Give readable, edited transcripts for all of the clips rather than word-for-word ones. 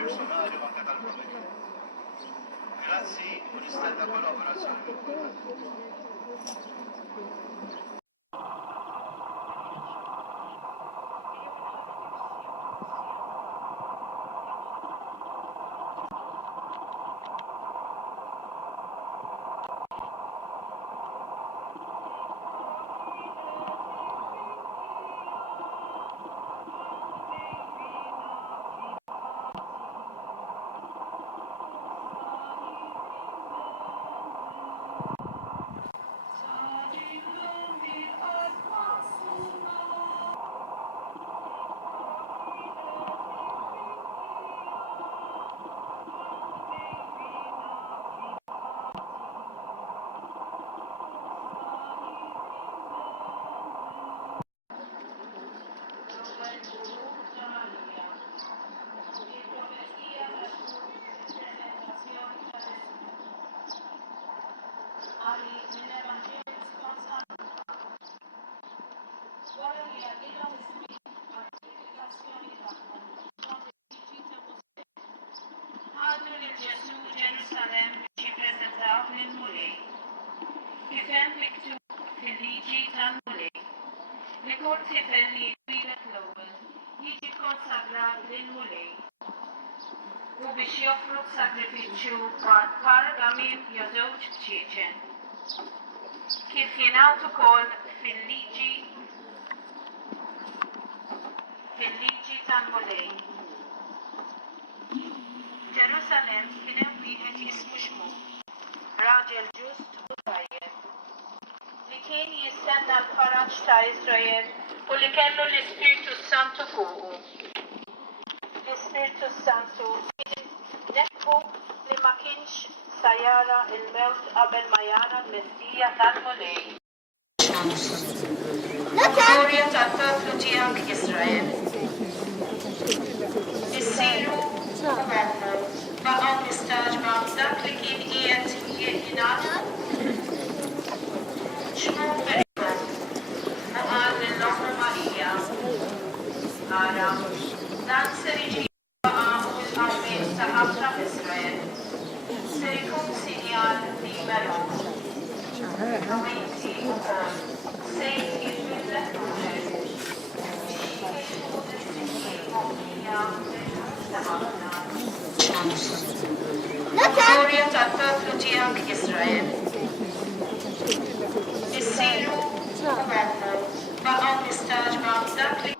personali o anche dal provvedimento. Grazie per l'istetta collaborazione. Gesù Gerusalemme ci presentava nel mulè, che fem felici dal mulè, le corte felli guida global, jiġi konsagrat nel mulè, u biex joffru sakrifiċċju paragamim jew żewġ bċieċen. Kif jingħad ukoll fil-liġi tal-mulè. Ġerusalem kien hemm wieħed jismu Xmuk, raġel ġust u tajjeb, li kien jistenna l-faraġġ ta' Iżrael u li kellu l-Ispirtu Santu fuqu. L-Ispirtu Santu kien nekku li ma kienx sa jara l-mewt qabel ma jara l-Messija tal-mulè. Glorja tal-poplu tiegħek Iżrael. Issiru baqgħu nistaġba dak li kien qiegħed jingħad Xmuk bil-qom u qal lill-Oħra Marija ara dan ser jiġi baqa' fil-qalbiet ta' ħafna f'Iżrael. Ser ikun sinjal li melhom. Inti wkoll se jitwielet ruħek biex Glorja tal-poplu tiegħek Iżrael. Issiru baqgħu nistaġba dak li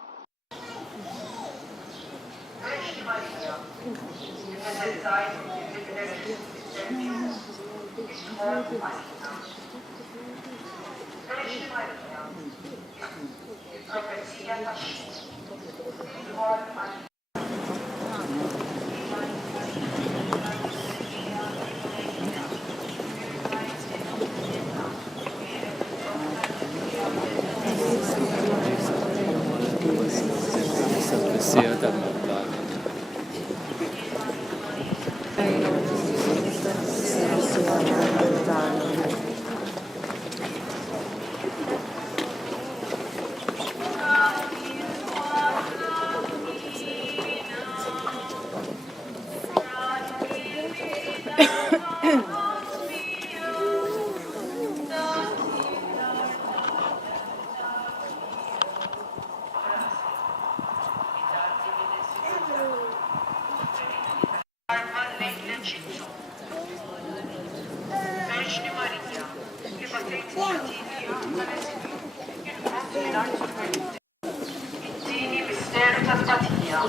It-tieni misteru tal-Tbatija,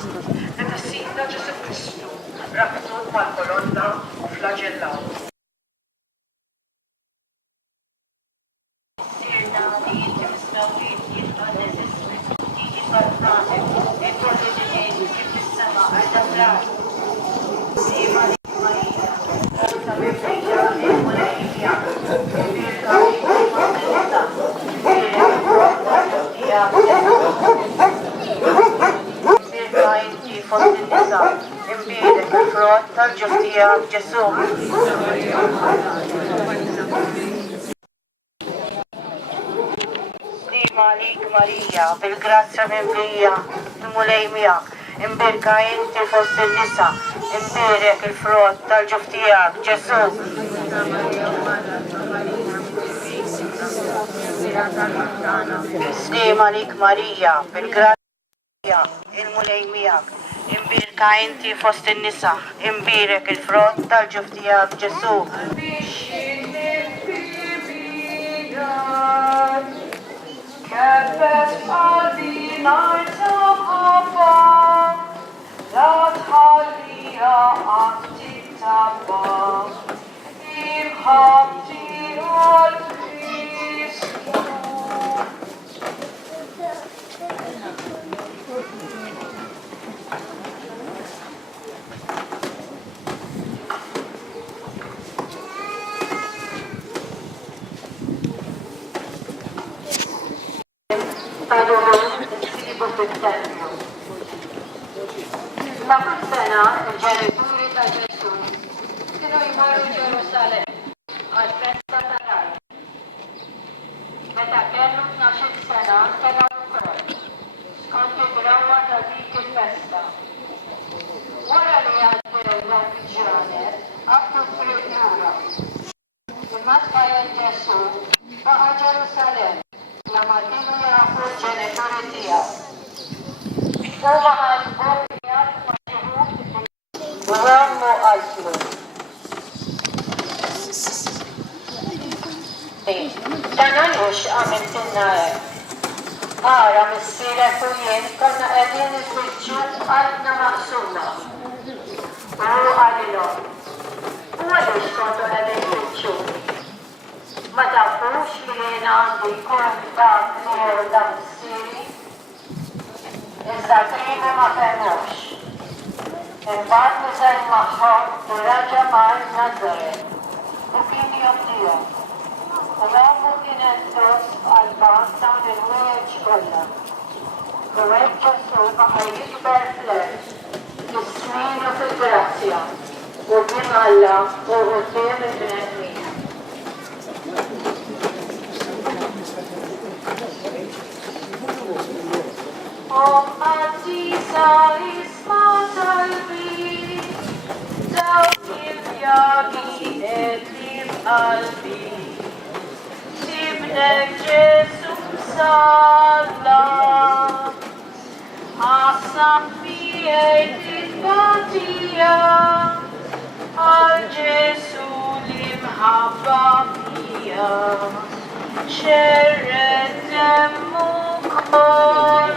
meta Sidna Ġesu Kristu rabtu mal-kolonna u flaġellaw. Sirna li inti mismewwiet jibqa' neżisti, tiġi farfnatek, inkolli ġejjin kif fis-sema għal frar. Siema li Marija, rabta bil-fejja il-mulejja, il-birka li ma' Sirna inti fost in-nisa, imbidek il il-frott tal-ġuftija Ġesu. Slima għalik Marija, bil-grazzja mimlija, il-mulej miegħek, imbirka inti fost in-nisa, imbirek il-frott tal-ġuftija Ġesu. Slima għalik Marija, bil-grazzja il-mulej miegħek, imbirka inti fost in-nisa, imbirek il-frott tal-ġuftija Ġesu. Keffet qalbi narta ħabba, la tħallija għatti tabba, imħabti għal-Kristu. Ma kull sena il-ġenituri ta' Ġesu kienu jmorru Ġerusalem għal-festa tal-Għajja. Meta kellu 12 sena kellhom ukoll skont il-brawwa ta' dik il-festa. Wara li għaddew dawn il-ġranet għabdu triq lura. Imma tqajjel Ġesu baqa' Ġerusalem la ma kienu jafu l-ġenituri tiegħu. Huma ħasbu li għad maġiħut u għammu għalflu. Dan għux għamiltinna hekk. Ara missirek u jien konna qegħdin nifittxu qalbna maqsuma. U għalilhom. U għaliex kontu qegħdin nifittxu? Ma tafux li jien għandu jkun dak li jorda missieri? Iżda prima ma fehmux. Imbagħad niżel magħhom u raġa' mar Nażaret u kien jobdihom. U għammu kien entos qalba dawn il-wieġ kollha. U hekk Ġesu baqa' jikber fl-ert, jiswielu fil-grazzja u biem Alla u quddiem il-bnedmin. Għazziza isma qalbi, dawk il-vjagi edli f'qalbi. Sibnek Ġesu msalla, ħassam miegħi titbatija, għal Ġesu li mħabba fija. Xerret nemmu kol